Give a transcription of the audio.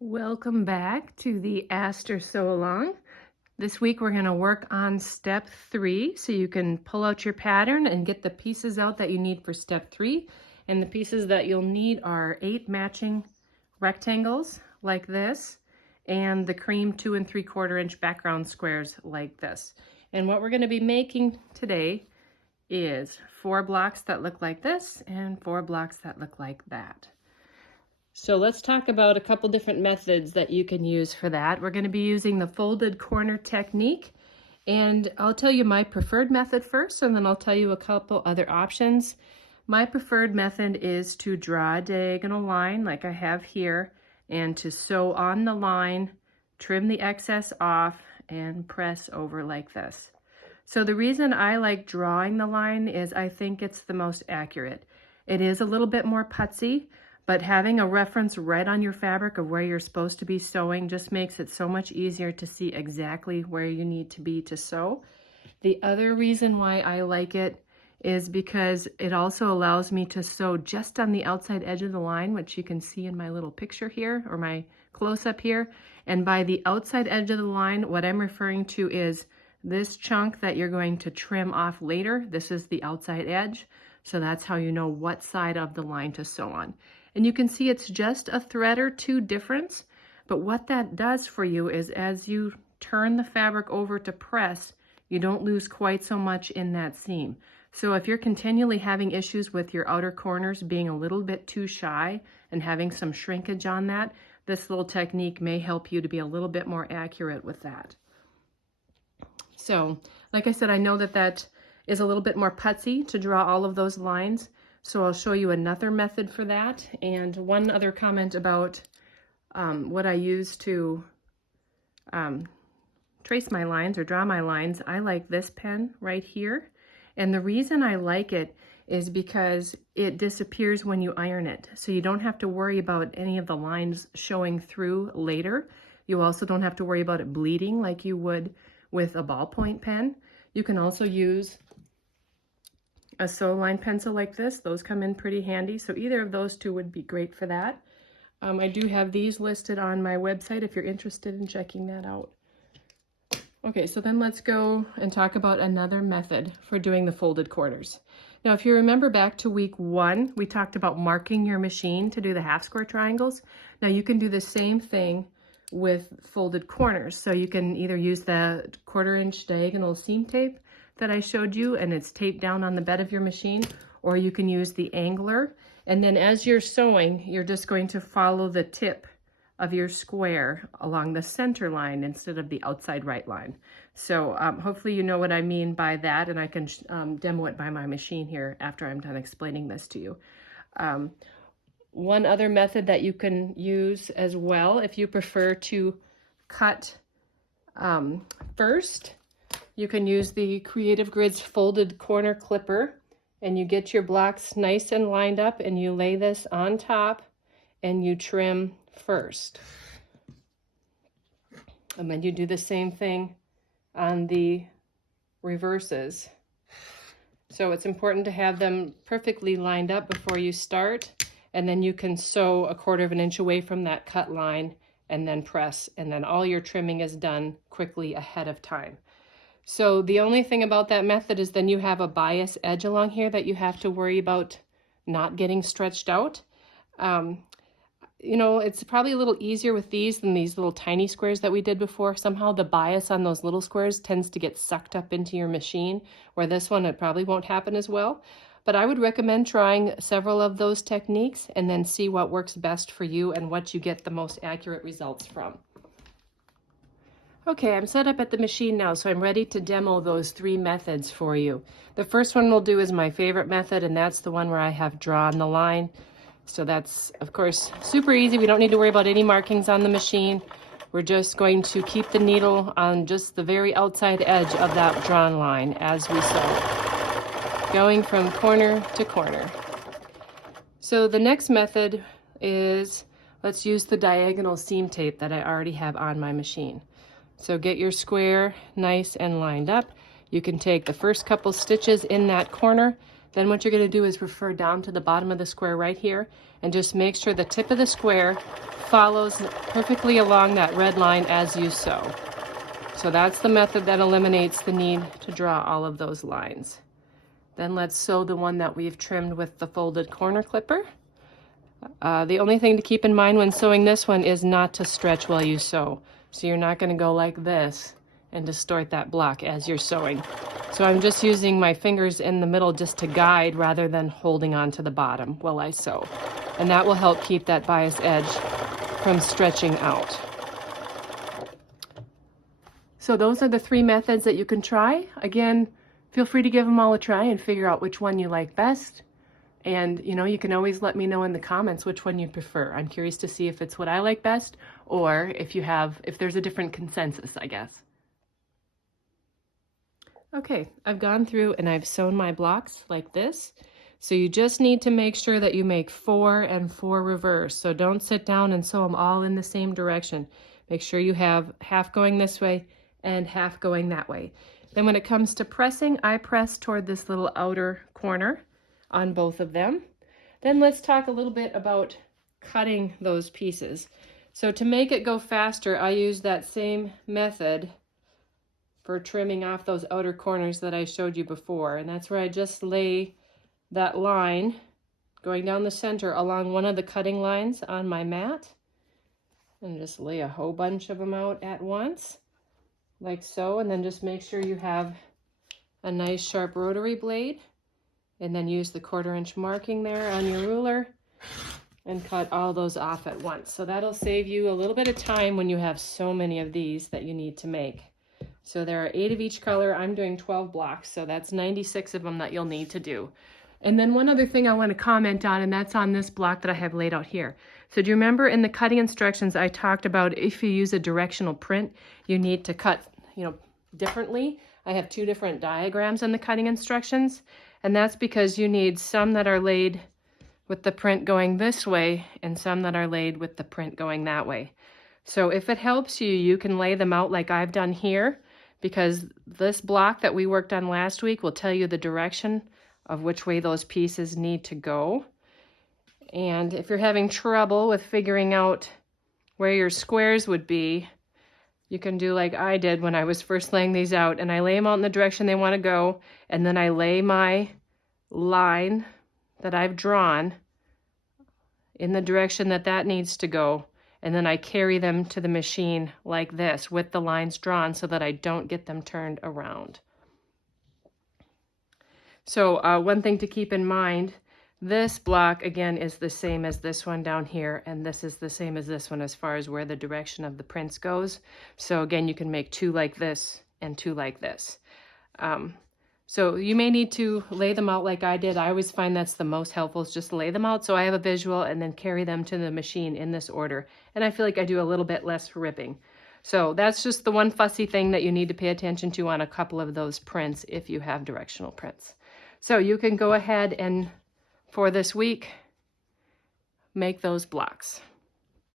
Welcome back to the Aster Sew Along. This week we're going to work on step 3, so you can pull out your pattern and get the pieces out that you need for step 3. And the pieces that you'll need are 8 matching rectangles like this and the cream 2 3/4 inch background squares like this. And what we're going to be making today is 4 blocks that look like this and 4 blocks that look like that. So let's talk about a couple different methods that you can use for that. We're going to be using the folded corner technique, and I'll tell you my preferred method first, and then I'll tell you a couple other options. My preferred method is to draw a diagonal line like I have here, and to sew on the line, trim the excess off, and press over like this. So the reason I like drawing the line is I think it's the most accurate. It is a little bit more putsy, but having a reference right on your fabric of where you're supposed to be sewing just makes it so much easier to see exactly where you need to be to sew. The other reason why I like it is because it also allows me to sew just on the outside edge of the line, which you can see in my little picture here, or my close-up here. And by the outside edge of the line, what I'm referring to is this chunk that you're going to trim off later. This is the outside edge. So that's how you know what side of the line to sew on. And you can see it's just a thread or two difference, but what that does for you is as you turn the fabric over to press, you don't lose quite so much in that seam. So if you're continually having issues with your outer corners being a little bit too shy and having some shrinkage on that, this little technique may help you to be a little bit more accurate with that. So, like I said, I know that is a little bit more putsy to draw all of those lines. So I'll show you another method for that. And one other comment about what I use to trace my lines or draw my lines. I like this pen right here. And the reason I like it is because it disappears when you iron it. So you don't have to worry about any of the lines showing through later. You also don't have to worry about it bleeding like you would with a ballpoint pen. You can also use a sew line pencil like this. Those come in pretty handy, so either of those two would be great for that. I do have these listed on my website if you're interested in checking that out. Okay, so then let's go and talk about another method for doing the folded corners. Now, if you remember back to week 1, we talked about marking your machine to do the half square triangles. Now you can do the same thing with folded corners. So you can either use the 1/4 inch diagonal seam tape that I showed you, and it's taped down on the bed of your machine, or you can use the angler. And then as you're sewing, you're just going to follow the tip of your square along the center line instead of the outside right line. So hopefully you know what I mean by that, and I can demo it by my machine here after I'm done explaining this to you. One other method that you can use as well, if you prefer to cut first, you can use the Creative Grids folded corner clipper, and you get your blocks nice and lined up, and you lay this on top and you trim first. And then you do the same thing on the reverses. So it's important to have them perfectly lined up before you start, and then you can sew 1/4 inch away from that cut line and then press, and then all your trimming is done quickly ahead of time. So the only thing about that method is then you have a bias edge along here that you have to worry about not getting stretched out. You know, it's probably a little easier with these than these little tiny squares that we did before. Somehow the bias on those little squares tends to get sucked up into your machine, where this one, it probably won't happen as well. But I would recommend trying several of those techniques and then see what works best for you and what you get the most accurate results from. Okay, I'm set up at the machine now, so I'm ready to demo those 3 methods for you. The first one we'll do is my favorite method, and that's the one where I have drawn the line. So that's, of course, super easy. We don't need to worry about any markings on the machine. We're just going to keep the needle on just the very outside edge of that drawn line as we sew, going from corner to corner. So the next method is, let's use the diagonal seam tape that I already have on my machine. So get your square nice and lined up. You can take the first couple stitches in that corner, Then what you're going to do is refer down to the bottom of the square right here and just make sure the tip of the square follows perfectly along that red line as you sew. So that's the method that eliminates the need to draw all of those lines. Then let's sew the one that we've trimmed with the folded corner clipper. The only thing to keep in mind when sewing this one is not to stretch while you sew. So you're not going to go like this and distort that block as you're sewing. So I'm just using my fingers in the middle just to guide rather than holding on to the bottom while I sew. And that will help keep that bias edge from stretching out. So those are the 3 methods that you can try. Again, feel free to give them all a try and figure out which one you like best. And you can always let me know in the comments which one you prefer. I'm curious to see if it's what I like best or if there's a different consensus, I guess. Okay, I've gone through and I've sewn my blocks like this. So you just need to make sure that you make 4 and 4 reverse. So don't sit down and sew them all in the same direction. Make sure you have half going this way and half going that way. Then when it comes to pressing, I press toward this little outer corner on both of them. Then let's talk a little bit about cutting those pieces. So to make it go faster, I use that same method for trimming off those outer corners that I showed you before. And that's where I just lay that line going down the center along one of the cutting lines on my mat. And just lay a whole bunch of them out at once, like so. And then just make sure you have a nice sharp rotary blade. And then use the 1/4 inch marking there on your ruler and cut all those off at once. So that'll save you a little bit of time when you have so many of these that you need to make. So there are 8 of each color. I'm doing 12 blocks, so that's 96 of them that you'll need to do. And then one other thing I want to comment on, and that's on this block that I have laid out here. So do you remember in the cutting instructions I talked about if you use a directional print, you need to cut, differently? I have 2 different diagrams in the cutting instructions. And that's because you need some that are laid with the print going this way and some that are laid with the print going that way. So if it helps you, you can lay them out like I've done here, because this block that we worked on last week will tell you the direction of which way those pieces need to go. And if you're having trouble with figuring out where your squares would be, you can do like I did when I was first laying these out, and I lay them out in the direction they want to go, and then I lay my line that I've drawn in the direction that needs to go, and then I carry them to the machine like this with the lines drawn so that I don't get them turned around. So one thing to keep in mind, this block again is the same as this one down here, and this is the same as this one as far as where the direction of the prints goes. So again, you can make 2 like this and 2 like this. So you may need to lay them out like I did. I always find that's the most helpful, is just lay them out so I have a visual and then carry them to the machine in this order. And I feel like I do a little bit less ripping. So that's just the one fussy thing that you need to pay attention to on a couple of those prints if you have directional prints. So you can go ahead and for this week, make those blocks.